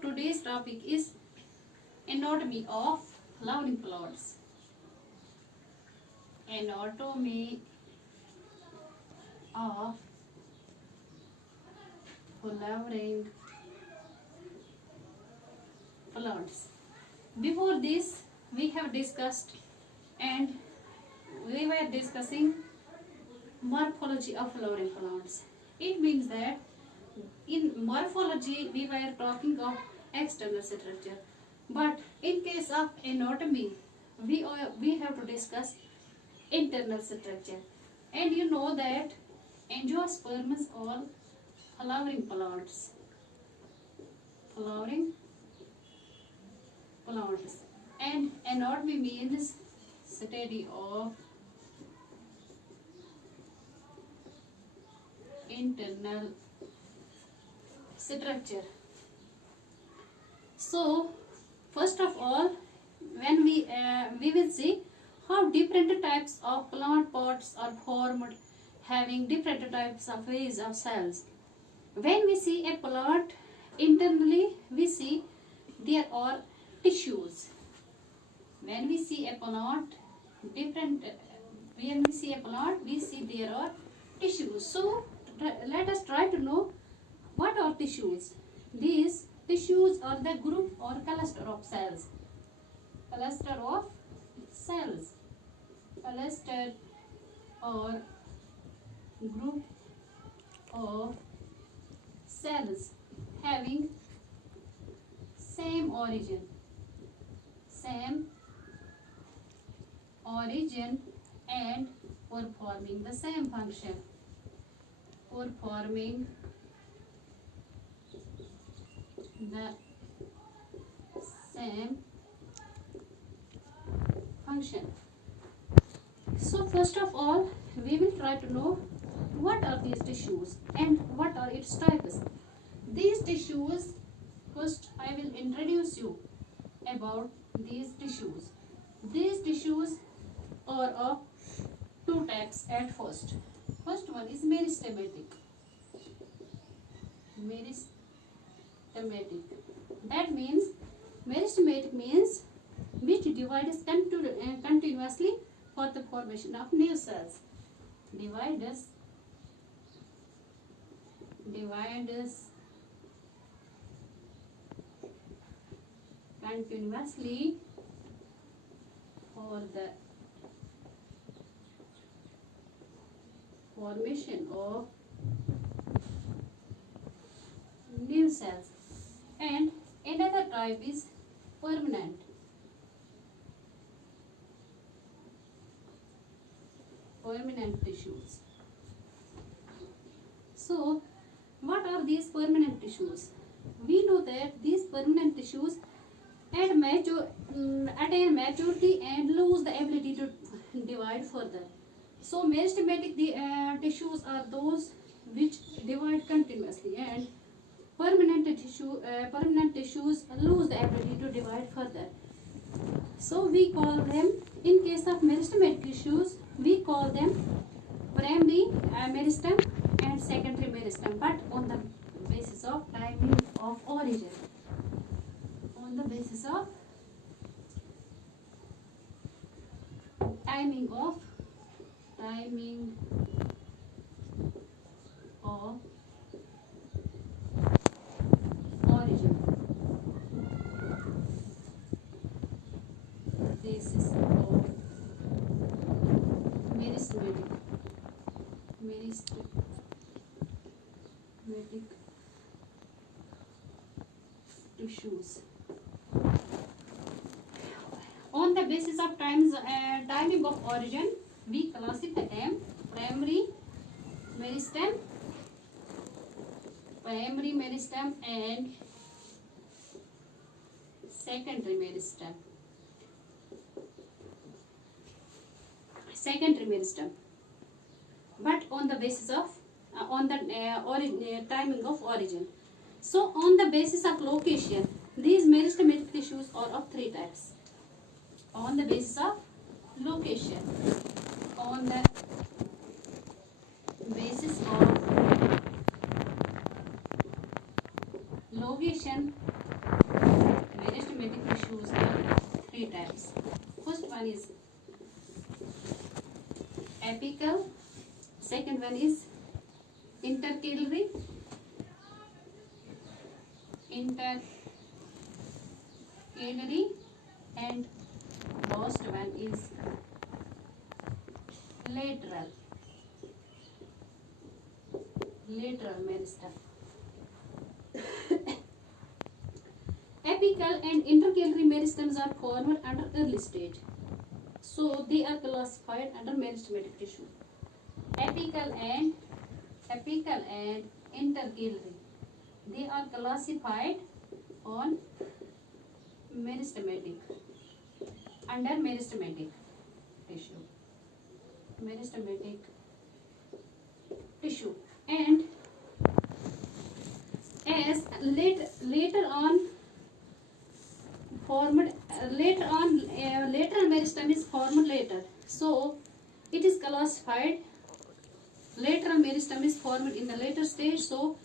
of today's topic is anatomy of flowering plants. Anatomy of flowering plants. Before this, we have discussed and we were discussing morphology of flowering plants. It means that in morphology we were talking of external structure, but in case of anatomy we have to discuss internal structure. And you know that angiosperms are flowering plants. Flowering plants. And anatomy means study of internal structure. So first of all, when we will see how different types of plant pots are formed, having different types of ways of cells. When we see a plant, internally we see there are tissues. When we see a plant, when we see a plant, we see there are tissues. So let us try to know what are tissues. These tissues are the group or cluster of cells. Cluster of cells. Cluster or group of cells having same origin and performing the same function. Performing the same function. So first of all, we will try to know what are these tissues and what are its types. These tissues, first I will introduce you about these tissues. These tissues are of two types at first. First one is meristematic. Meristematic. That means meristematic means which divides continuously for the formation of new cells. Divides continuously for the formation of new cells. And another type is permanent. Permanent tissues. So what are these permanent tissues? We know that these permanent tissues attain maturity and lose the ability to divide further. So meristematic tissues are those which divide continuously, and permanent tissues lose the ability to divide further. So we call them, in case of meristematic tissues, we call them primary meristem and secondary meristem, but on the basis of timing of origin. On the basis of timing of origin. Basis of meristematic tissues. On the basis of timing of origin, we classify them primary meristem and secondary meristem. But on the basis of timing of origin. So on the basis of location, these meristematic tissues are of three types. On the basis of location, on the basis of location, meristematic tissues are three types. First one is apical, second one is intercalary, and last one is lateral meristem. Apical and intercalary meristems are formed under early stage, so they are classified under meristematic tissue. Apical and intercalary, they are classified on meristematic, under meristematic tissue. And as later on lateral meristem is formed later, so it is classified. Lateral meristem is formed in the later stage, so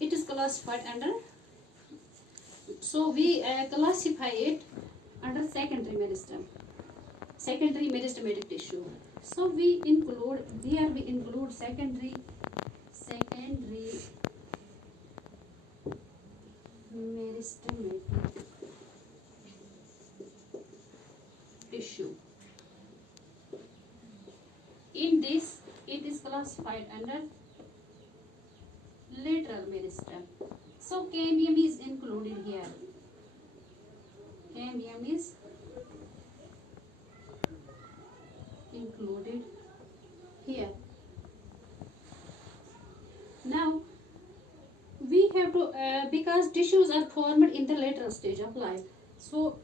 it is classified under. So we classify it under secondary meristematic tissue. So we include secondary meristematic tissue. In this, it is classified under lateral meristem. So cambium is included here. Cambium is included here. Now we have to because tissues are formed in the lateral stage of life. So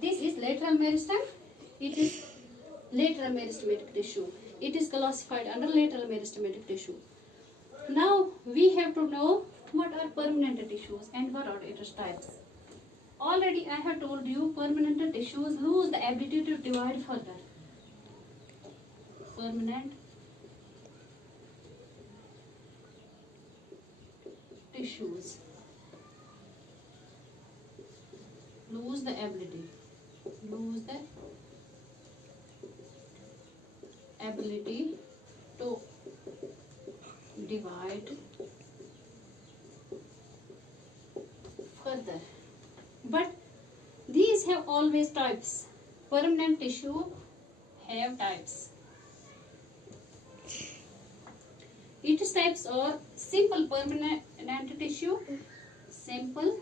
this is lateral meristem. It is lateral meristematic tissue. It is classified under lateral meristematic tissue. Now we have to know what are permanent tissues and what are its types. Already I have told you permanent tissues lose the ability to divide further. Permanent tissues lose the ability to divide further, but these have always types. Permanent tissue have types. Its types are simple permanent tissue, simple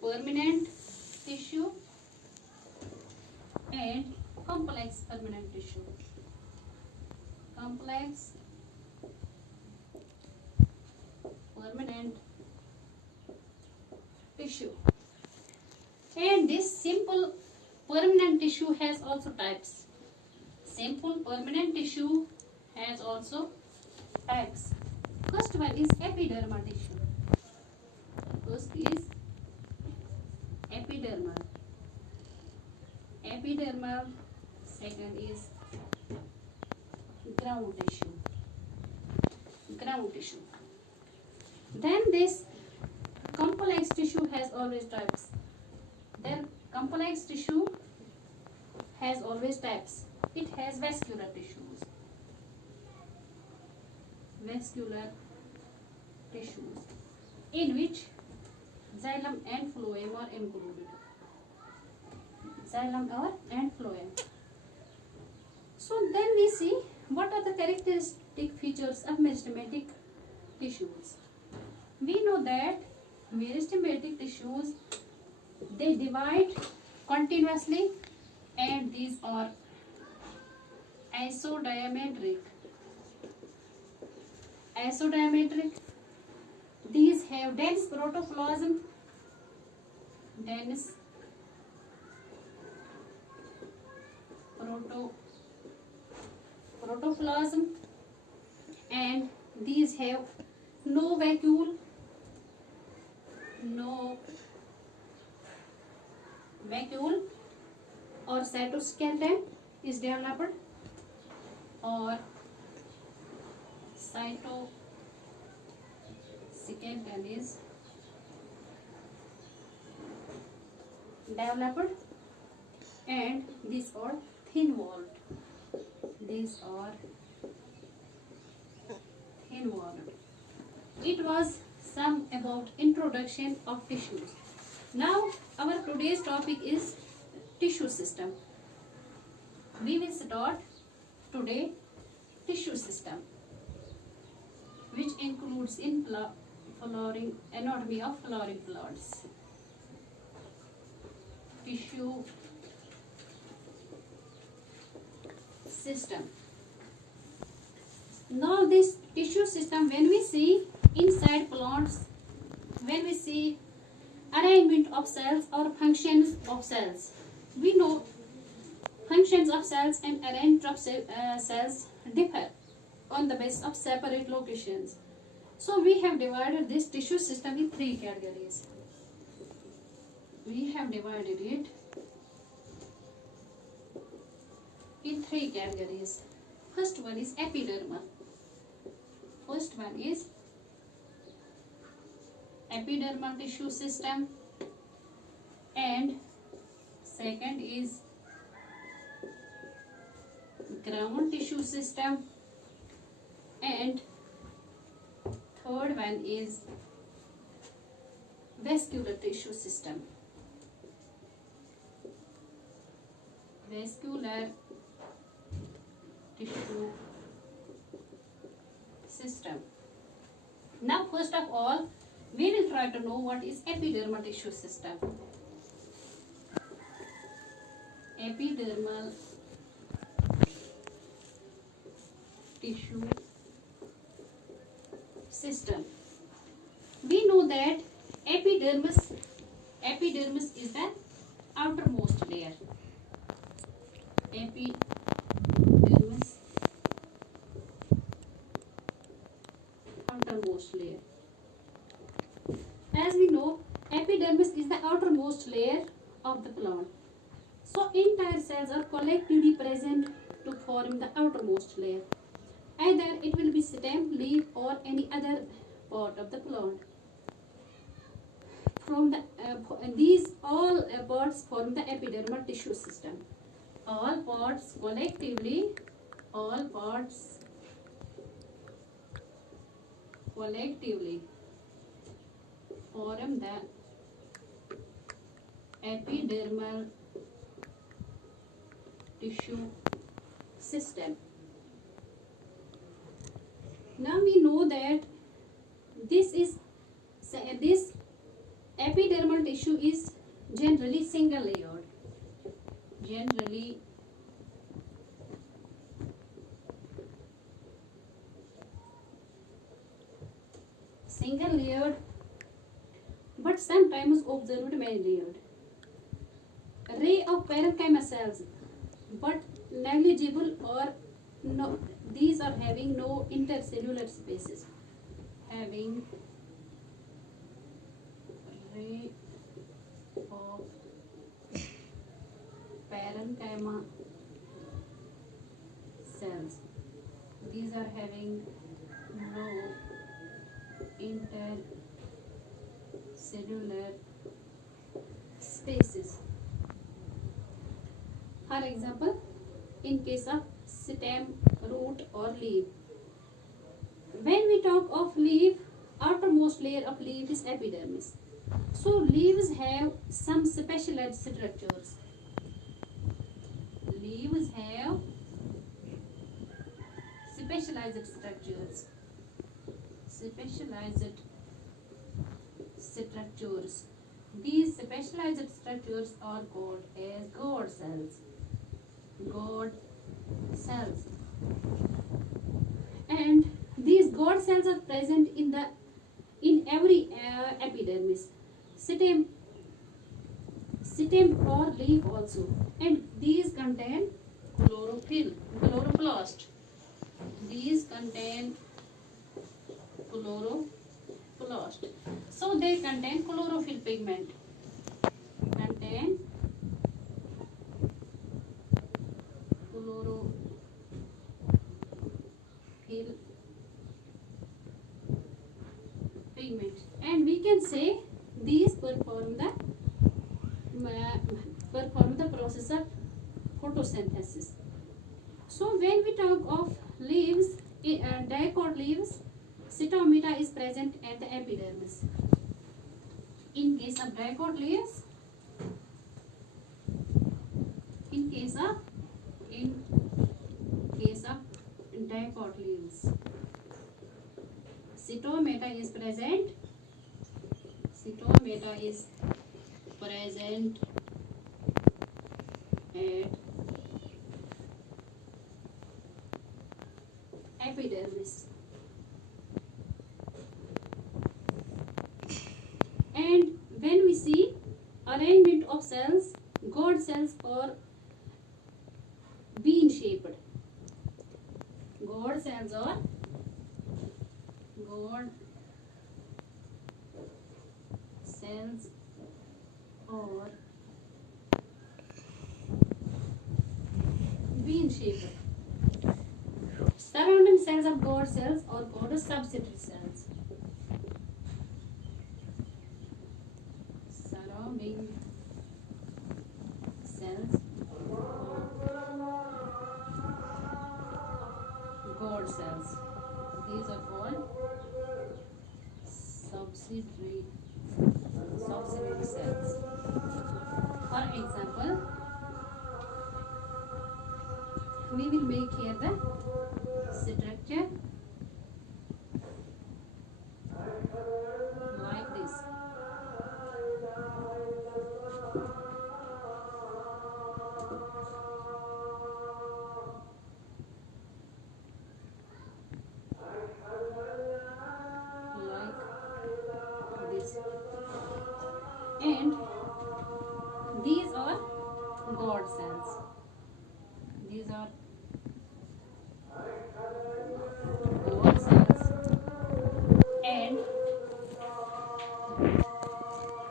permanent tissue, and complex permanent tissue. Complex permanent tissue. And this simple permanent tissue has also types. Simple permanent tissue has also types. First one is epidermal tissue. First is epidermal. Second is ground tissue. Then this complex tissue has always types. Then complex tissue has always types. It has vascular tissues. In which xylem and phloem are included. So then we see what are the characteristic features of meristematic tissues. We know that meristematic tissues, they divide continuously, and these are isodiametric. These have dense protoplasm. Protoplasm, and these have no vacuole, or cytoskeleton is developed, or cytoskeleton is developed, and these are thin walled. These are thin walled. It was some about introduction of tissues. Now our today's topic is tissue system. We will start today tissue system, which includes in flowering anatomy of flowering plants. Tissue system. Now this tissue system, when we see inside plants, when we see arrangement of cells or functions of cells, we know functions of cells and arrangement of cells differ on the basis of separate locations. So we have divided this tissue system in three categories. We have divided it in three categories. First one is epidermal. First one is epidermal tissue system, and second is ground tissue system, and third one is vascular tissue system. Vascular tissue system. Now first of all, we will try to know what is epidermal tissue system. Epidermal tissue system. We know that epidermis is the outermost layer. Epidermis, outermost layer. As we know, epidermis is the outermost layer of the plant. So entire cells are collectively present to form the outermost layer. Either it will be stem, leaf, or any other part of the plant. From the these all parts form the epidermal tissue system. All parts collectively form the epidermal tissue system. Now we know that this epidermal tissue is generally single layered. Generally single layered, but sometimes observed many layered. Array of parenchyma cells, but negligible or no. These are having no intercellular spaces. Having array of parenchyma cells. These are having no intercellular spaces. For example, in case of stem, root, or leaf. When we talk of leaf, outermost layer of leaf is epidermis. So leaves have some specialized structures. Leaves have specialized structures. These specialized structures are called as gourd cells. And these gourd cells are present in every epidermis, stem or leaf also, and these contain chloroplast. These contain chloroplast. So they contain chlorophyll pigment. Contain chlorophyll pigment, and we can say these perform the perform the process of photosynthesis. So when we talk of leaves, dicot leaves, stomata is present at the epidermis. In case of dicot leaves, in case of dicot leaves, stomata is present. Stomata is present at epidermis. And when we see arrangement of cells, gourd cells or bean shaped. Gourd cells or bean shaped. Surrounding cells of gourd cells are called subsidiary cells. Surrounding cells gourd cells. These are called subsidiary cells. For example, we will make here the structure like this. And these are gourd cells. These are gourd cells, and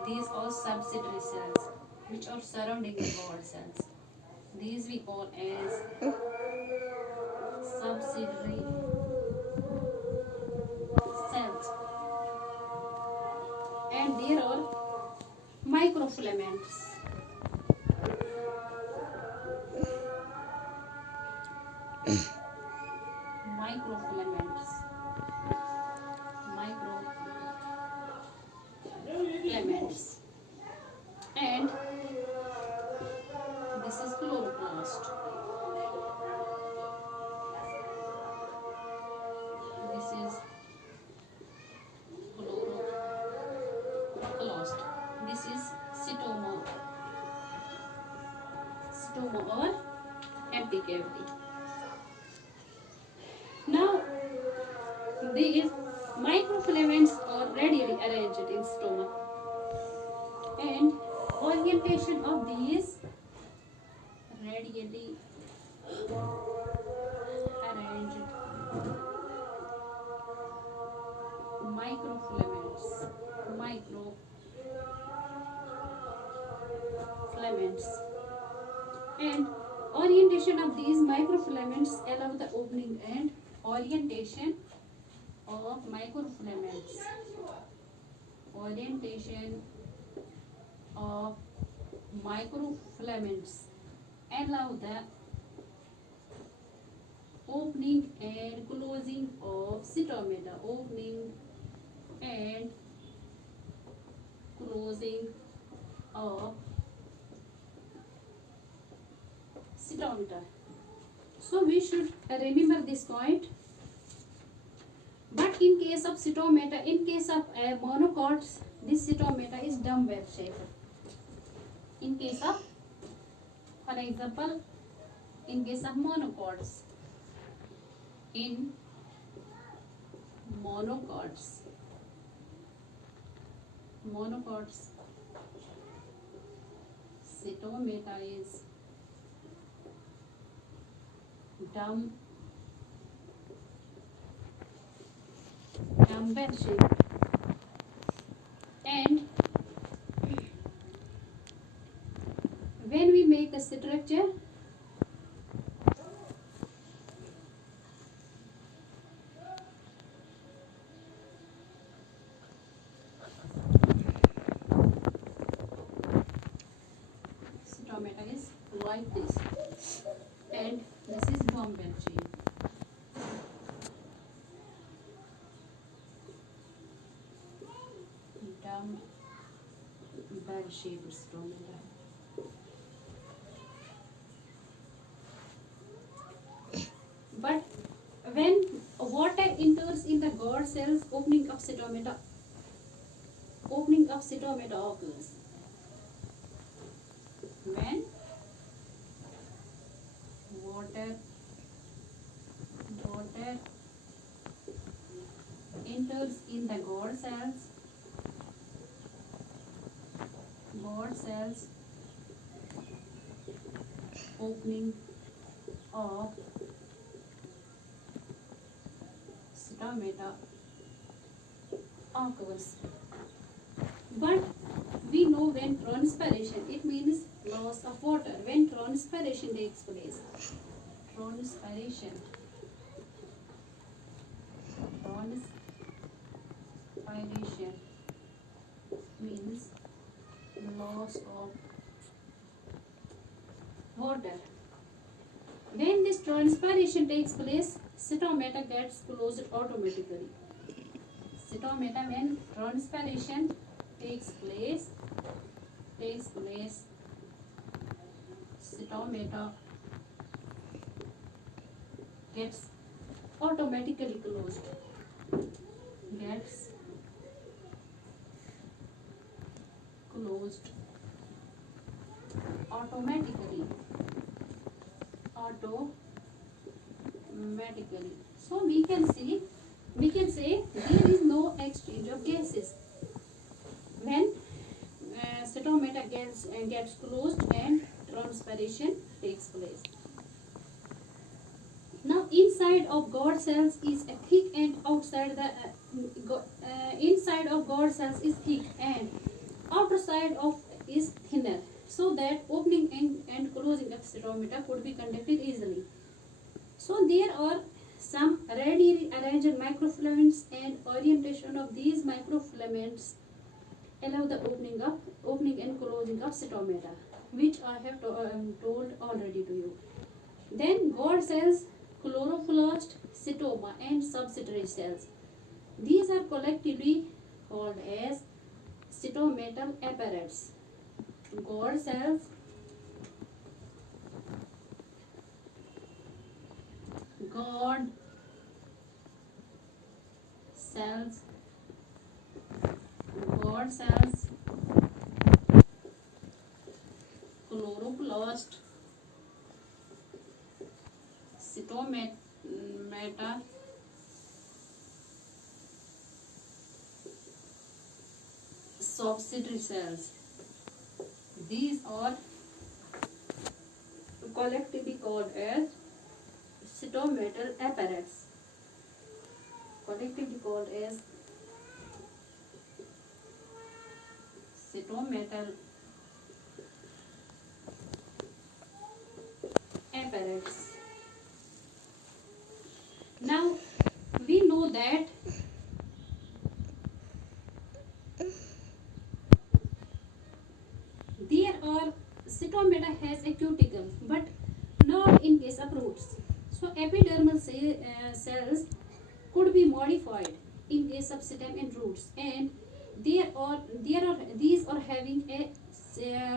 these are subsidiary cells which are surrounding the gourd cells. These we call as subsidiary cells. And there are microfilaments. And this is chloroplast. This is chloroplast. This is stoma or empty cavity. Now these microfilaments are radially arranged in stoma, and orientation of these radially arranged microfilaments and orientation of these microfilaments allow the opening and orientation of microfilaments allow the opening and closing of stomata, opening and closing of stomata. So we should remember this point. But in case of stomata, in case of monocots, this stomata is dumbbell shaped. In case of, for example, in case of monocots, monocots, stomata is dumbbell shaped, and when we make the structure, stomata is like this, and this is dumbbell shape. Dumbbell shaped stomata. But when water enters in the guard cells, opening of stomata occurs. When water enters in the guard cells, opening of stomata occurs. But we know when transpiration, it means loss of water. When transpiration takes place, transpiration means loss of water. When this transpiration takes place, stomata gets closed automatically. Stomata, when transpiration takes place, stomata gets automatically closed. Automatically. So we can say there is no exchange of gases when stomata gets closed and transpiration takes place. Now inside of guard cells is thick and outside the inside of guard cells is thick and outer side of is thinner, so that opening and closing of stomata could be conducted easily. So there are some readily arranged microfilaments, and orientation of these microfilaments allow the opening and closing of stomata, which I have told already to you. Then guard cells, chloroplast, cytoma, and subsidiary cells. These are collectively called as cytometal apparatus. Guard cells, chloroplast, cytomata, subsidiary cells. These are collectively called as cytometal apparatus. Collectively called as cytometal apparatus. Now we know that there are stomata has a cuticle, but not in case of roots. So epidermal cells could be modified in case of stem and roots, and these are having a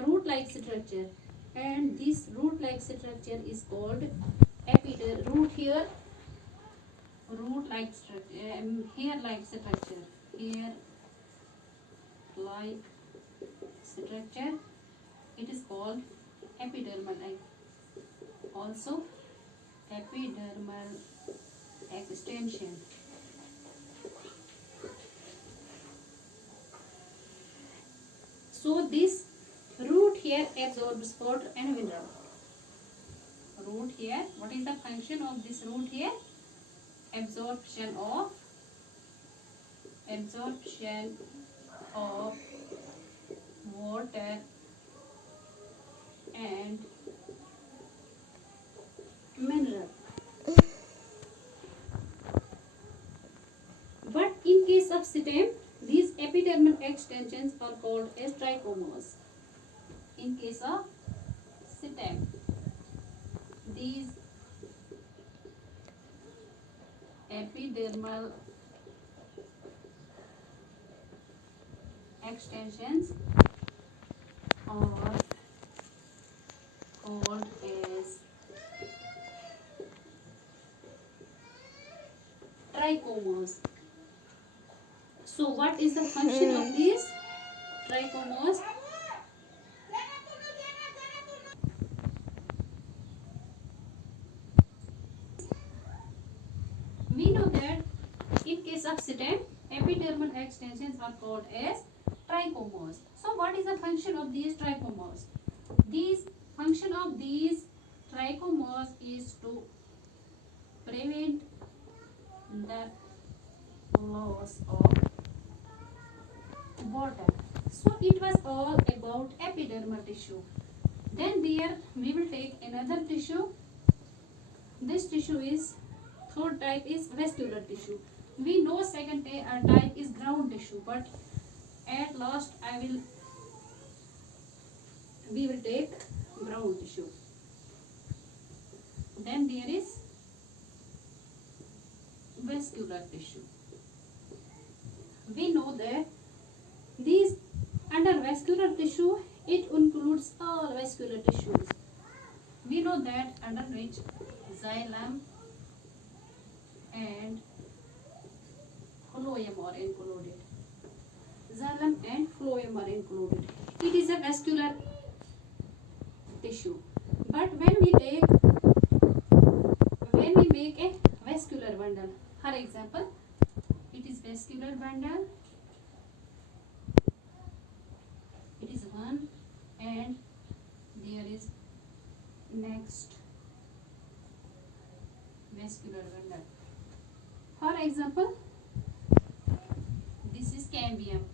root-like structure, and this root-like structure is called epidermal. Root-like structure, hair-like structure, hair-like structure. It is called epidermal, also epidermal extension. So this root hair absorbs water and mineral. Root hair, what is the function of this root hair? Absorption of water and mineral. But in case of stem, these epidermal extensions are called as trichomes. In case of stem. These epidermal extensions are called as trichomes. So what is the function of these trichomes? We know that in case of stem, epidermal extensions are called as trichomes. So what is the function of these trichomes? These function of these trichomes is to prevent the loss of water. So it was all about epidermal tissue. Then there we will take another tissue. This tissue is third type is vascular tissue. We know second type is ground tissue, but at last we will take ground tissue. Then there is vascular tissue. We know that these under vascular tissue it includes all vascular tissues. We know that under which xylem and phloem are included. Xylem and phloem are included. It is a vascular tissue. But when we make a vascular bundle, for example, it is vascular bundle. It is one, and there is next vascular bundle. For example, this is cambium.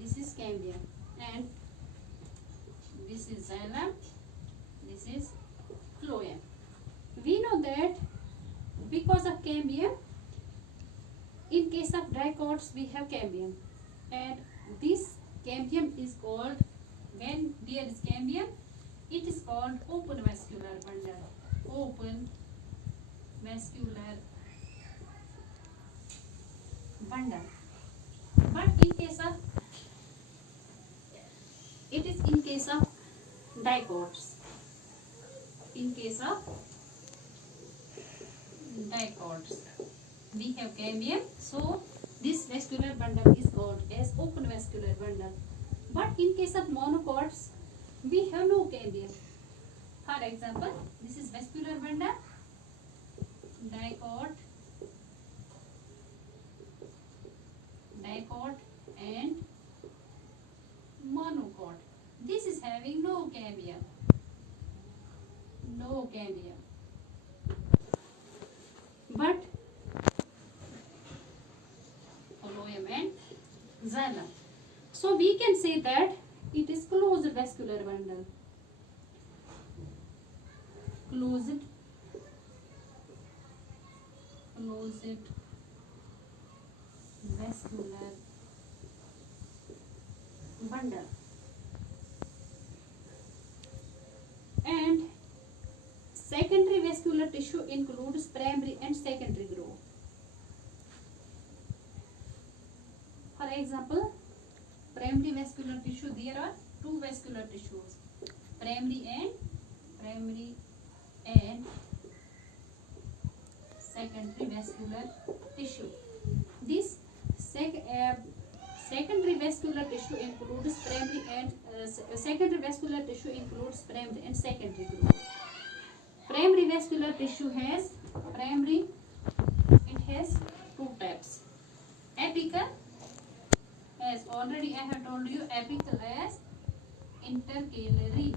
This is cambium, and this is xylem. This is phloem. We know that because of cambium, in case of dicots we have cambium, and this cambium is called, when there is cambium, it is called open vascular bundle. Open vascular bundle. But in case of it is in case of dicots. In case of dicots, we have cambium, so this vascular bundle is called as open vascular bundle. But in case of monocots, we have no cambium. For example, this is vascular bundle, dicot, and monocot. This is having no cambium. No cambium. But phloem and xylem. So we can say that it is closed vascular bundle. Closed vascular bundle. And secondary vascular tissue includes primary and secondary growth. For example, primary vascular tissue, there are two vascular tissues, primary and secondary vascular tissue. This secondary vascular tissue includes primary and secondary vascular tissue includes primary and secondary growth. Primary vascular tissue has it has two types. Apical, as already I have told you, apical as intercalary.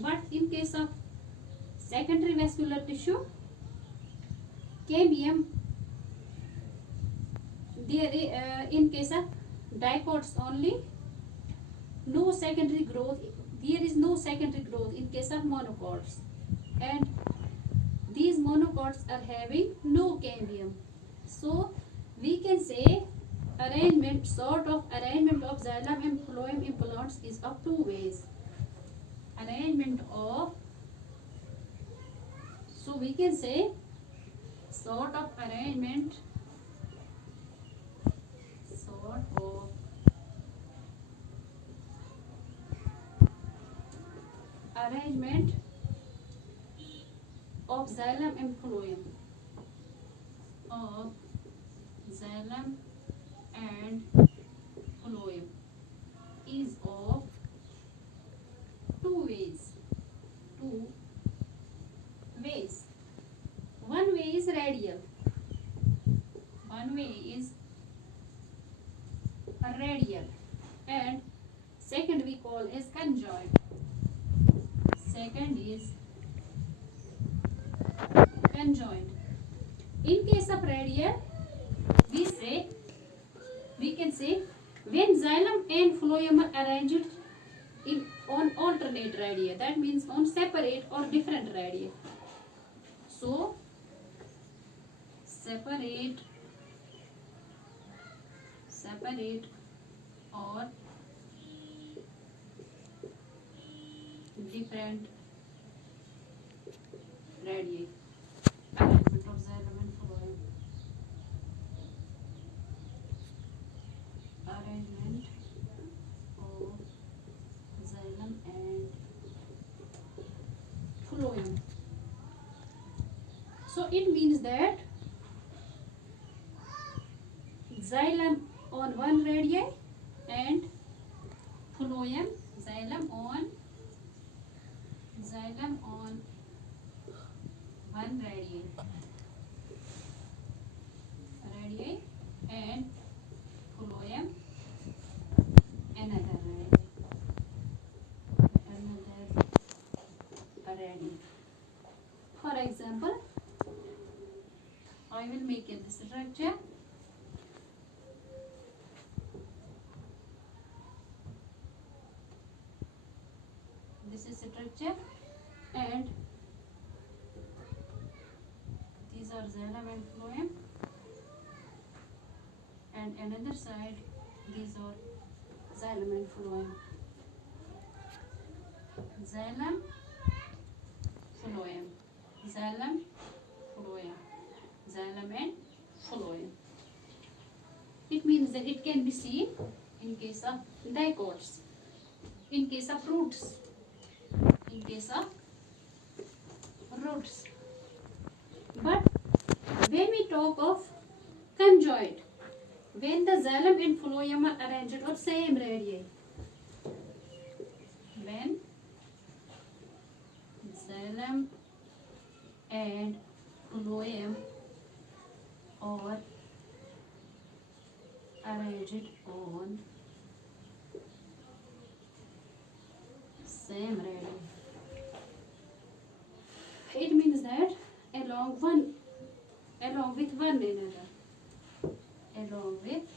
But in case of secondary vascular tissue, cambium, there in case of dicots only, no secondary growth. There is no secondary growth in case of monocots, and these monocots are having no cambium. So We can say arrangement, sort of arrangement of xylem and phloem in plants is of two ways. Arrangement of, so we can say sort of arrangement, sort of arrangement of xylem and phloem, of xylem and phloem is of two ways. Two ways. One way is radial. One way is radial, and second we call as conjoint. Second is conjoint. In case of radial, we can say when xylem and phloem are arranged on alternate radii, that means on separate or different radii. So separate or different radii. Arrangement of xylem and phloem. Arrangement of xylem and phloem. So it means that xylem on one radii and phloem, xylem on one radii and phloem another radii. For example, I will make a structure. This is structure, and these are xylem and phloem, and another side these are xylem and phloem. Xylem, phloem, xylem, phloem, xylem and phloem. It means that it can be seen in case of dicots, in case of roots, in case of roots. But when we talk of conjoint, when the xylem and phloem are arranged on same radii, when xylem and phloem are arranged on same radii, it means that along with one another, along with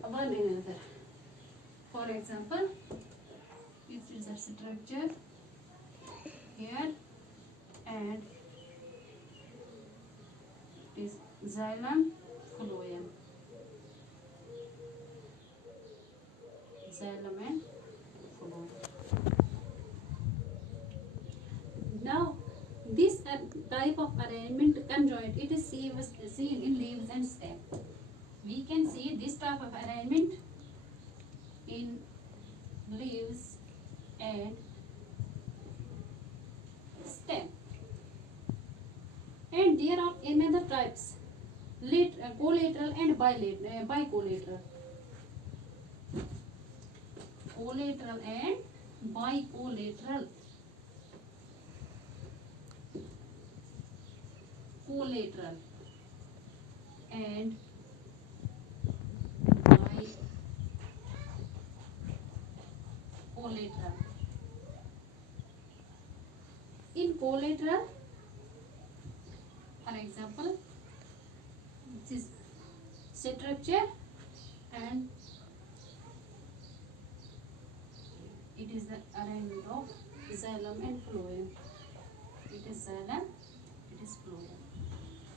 one another. For example, this is a structure here, and it is xylem, phloem, xylem and phloem. Now this type of arrangement conjoint, it is seen in leaves and stem. We can see this type of arrangement in leaves and stem. And there are another types, collateral and bicollateral. Collateral and bicollateral. Collateral and bicollateral. In collateral, for example, this is structure, and it is the arrangement of xylem and phloem. It is xylem, it is phloem,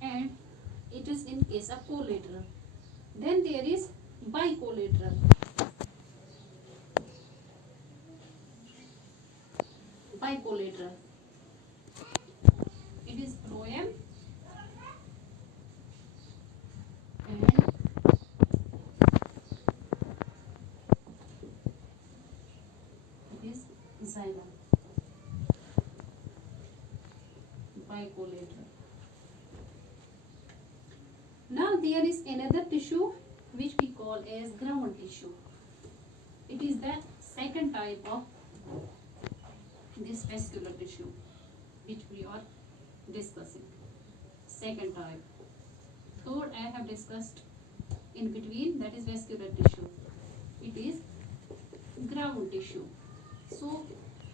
and it is in case of collateral. Then there is bicollateral. Bicollateral. It is phloem and it is xylem. Bicollateral. Now there is another tissue which we call as ground tissue. It is the second type of this vascular tissue which we are discussing. Second type. Third I have discussed in between, that is vascular tissue. It is ground tissue. So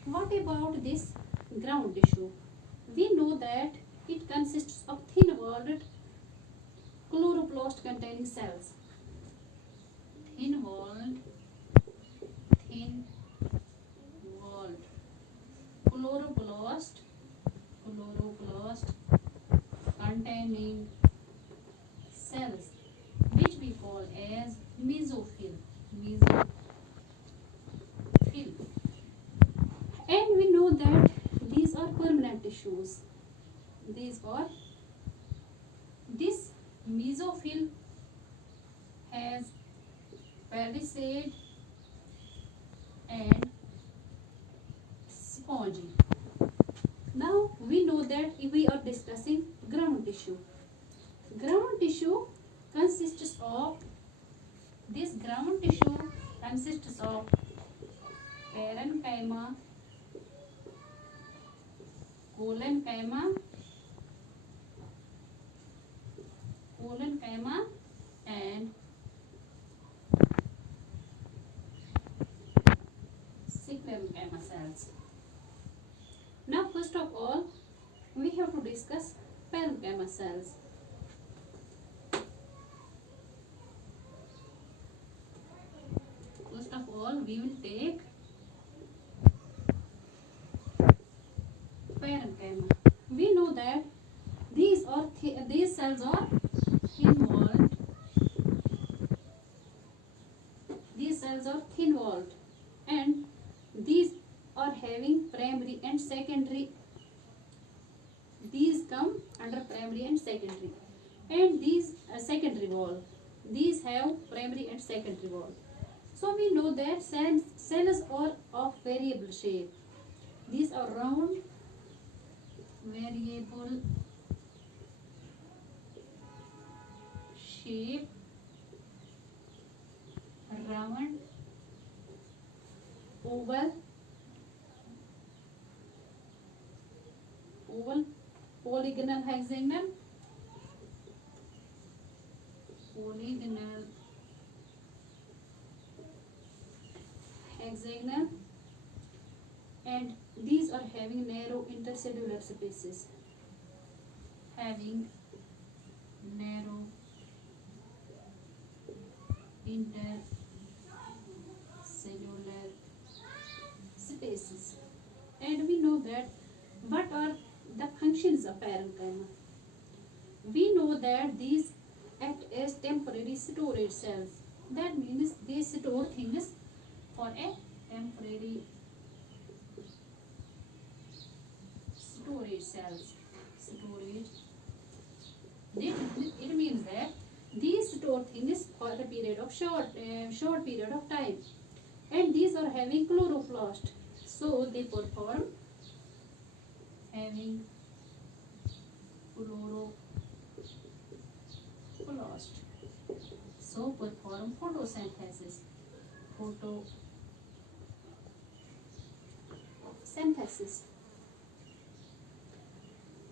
what about this ground tissue? We know that it consists of thin-walled chloroplast containing cells. Thin-walled chloroplast containing cells which we call as mesophyll. And we know that these are permanent tissues. This mesophyll has palisade and spongy. Now we know that if we are discussing ground tissue. Ground tissue consists of parenchyma, collenchyma and sclerenchyma cells. Now first of all we have to discuss parenchyma cells. First of all we will take parenchyma. We know that these cells are thin-walled. And these are having primary and secondary. These come under primary and secondary. And these secondary wall. These have primary and secondary wall. So we know that cells are of variable shape. These are round, variable shape, round, oval, polygonal, hexagonal, and these are having narrow intercellular spaces. Narrow intercellular spaces. And we know that what are the functions of parenchyma. We know that these act as temporary storage cells. That means they store things for a temporary storage cells. It means that these store things for a period of short period of time, and these are having chloroplast, so they perform having chloroplast, so perform photosynthesis.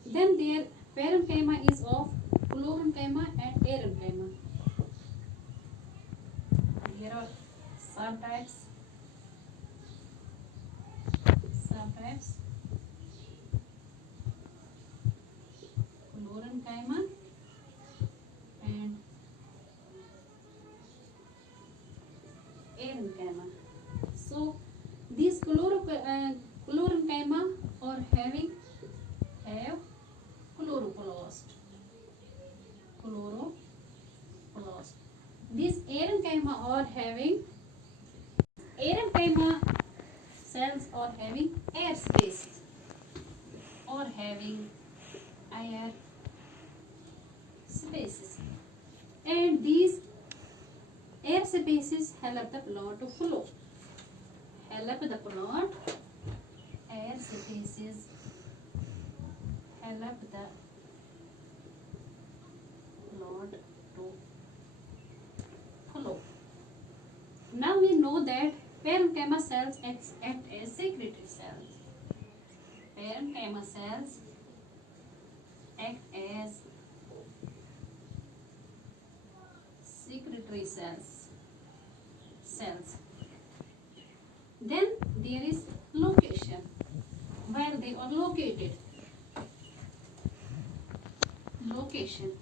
Then their parenchyma is of chlorenchyma and parenchyma. Here are subtypes. Chlorenchyma and parenchyma. So these Chlorenchyma or have chloroplast. Chloroplast. These Aerenchyma are having Aerenchyma cells are having air spaces or having air spaces, and these air spaces help the plant to flow. Help the plant. Air spaces help the plant to flow. Now we know that parenchyma cells act as secretory cells. Parenchyma cells act as secretory cells. Then there is location, where they are located. Location.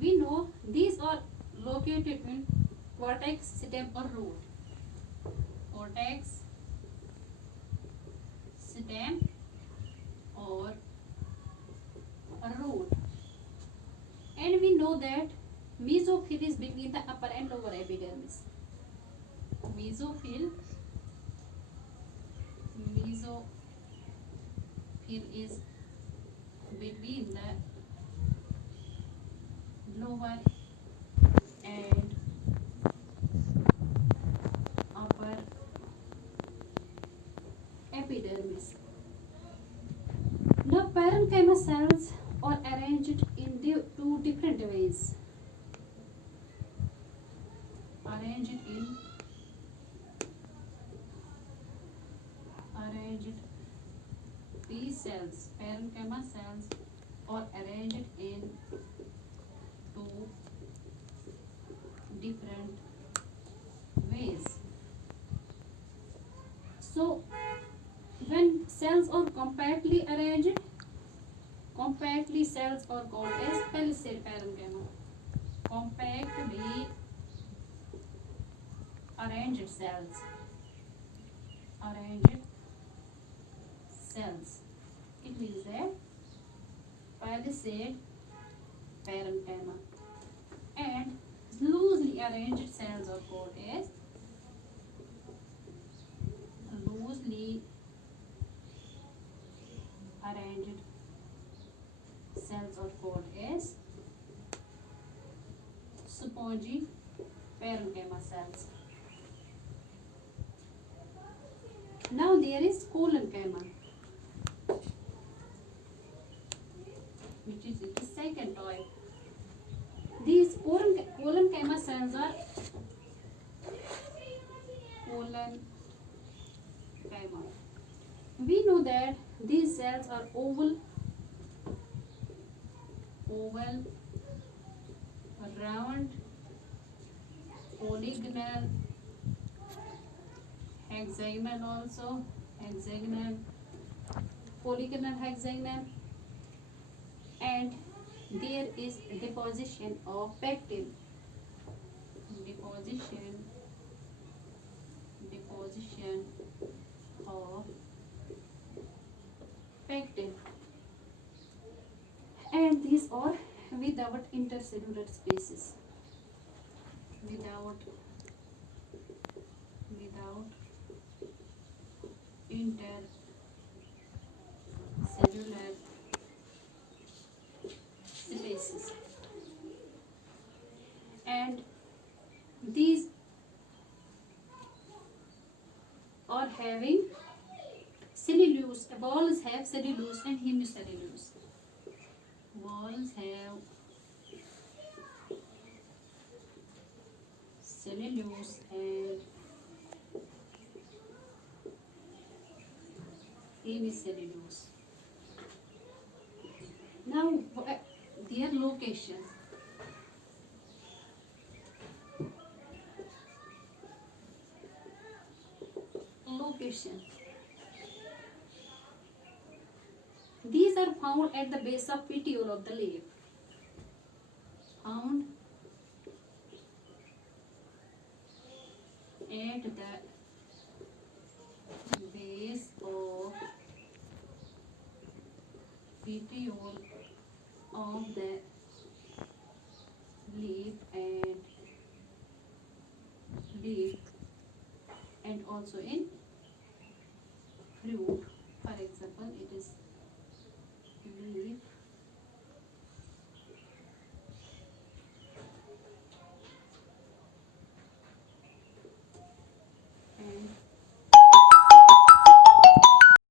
We know these are located in cortex, stem or root. Cortex, stem or root. And we know that mesophyll is between the upper and lower epidermis. Mesophyll is between the lower and upper epidermis. Now parenchyma cells are arranged in two different ways. These cells, parenchyma cells, are arranged in two different ways. So, when cells are compactly arranged, compactly cells are called as palisade parenchyma. Compactly arranged cells. It means that palisade parenchyma, and loosely arranged cells are called as loosely arranged cells are called as spongy parenchyma cells. Now there is collenchyma, which is the second type. These collenchyma cells are collenchyma. We know that these cells are oval, round, polygonal, hexagonal also, polygonal, hexagonal, and there is deposition of pectin. Deposition of pectin, and these are without intercellular spaces. Without intercellular spaces, and these are having cellulose. Walls have cellulose and hemicellulose. Walls have cellulose and hemicellulose. Now their location. These are found at the base of petiole of the leaf. Found at the petiole of the leaf and leaf and also in